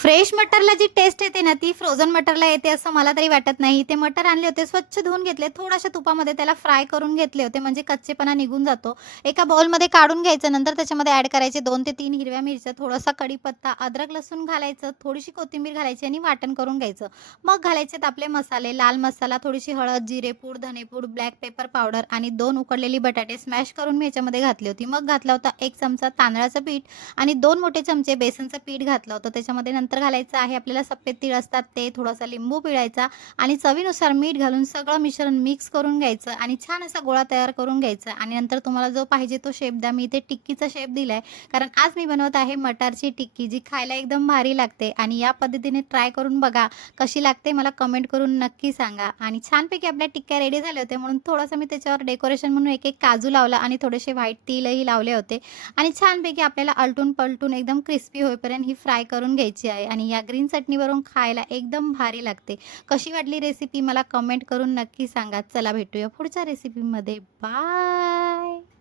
Fresh मटरला जी taste येते ना, ती फ्रोझन मटरला येते असं मला तरी वाटत नाही. ते मटर आणले होते, स्वच्छ धुवून घेतले, थोड्याशा तुपामध्ये त्याला फ्राय करून घेतले होते, म्हणजे कच्चेपणा निघून जातो. एका बाउलमध्ये काढून घ्यायचं, नंतर त्याच्यामध्ये ॲड करायचे 2 ते 3 हिरव्या मिरच्या, थोडासा कढीपत्ता, अद्रक, लसूण घालायचं, थोडीशी कोथिंबीर घालायची आणि वाटण करून घ्यायचं. मग घालायचेत आपले मसाले, लाल मसाला, थोडीशी हळद, जिरेपूड, धनेपूड, ब्लॅक पेपर पावडर आणि 2 उकडलेली बटाटे स्मॅश करून मी ह्याच्यामध्ये घातली होती. मग घातला होता 1 चमचा तांदळाचं पीठ आणि 2 मोठे चमचे बेसनचं पीठ घातलं होतं. त्याच्यामध्ये नंतर घालायचं आहे आपल्याला सफेद तीळ असतात ते, थोडासा लिंबू पिळायचा आणि चवीनुसार मीठ घालून सगळं मिश्रण मिक्स करून घ्यायचं आणि छान असा गोळा तयार करून घ्यायचा आणि नंतर तुम्हाला जो पाहिजे तो शेप द्या. मी इथे टिक्कीचा शेप दिलाय, कारण आज मी बनवत आहे मटारची टिक्की, जी खायला एकदम भारी लागते आणि या पद्धतीने ट्राय करून बघा. कशी लागते मला कमेंट करून नक्की सांगा. आणि छानपैकी आपल्या टिक्क्या रेडी झाल्या होत्या, म्हणून थोडंसं मी त्याच्यावर डेकोरेशन म्हणून एक-एक काजू लावला आणि थोडेसे व्हाईट तीळही लावले होते. आणि छानपैकी आपल्याला आलटून-पलटून एकदम क्रिस्पी होईपर्यंत ही फ्राय करून घ्यायची आहे आणि या ग्रीन चटणीवरून खायला एकदम भारी लागते. कशी वाटली रेसिपी मला कमेंट करून नक्की सांगा. चला भेटूया पुढच्या रेसिपीमध्ये. बाय.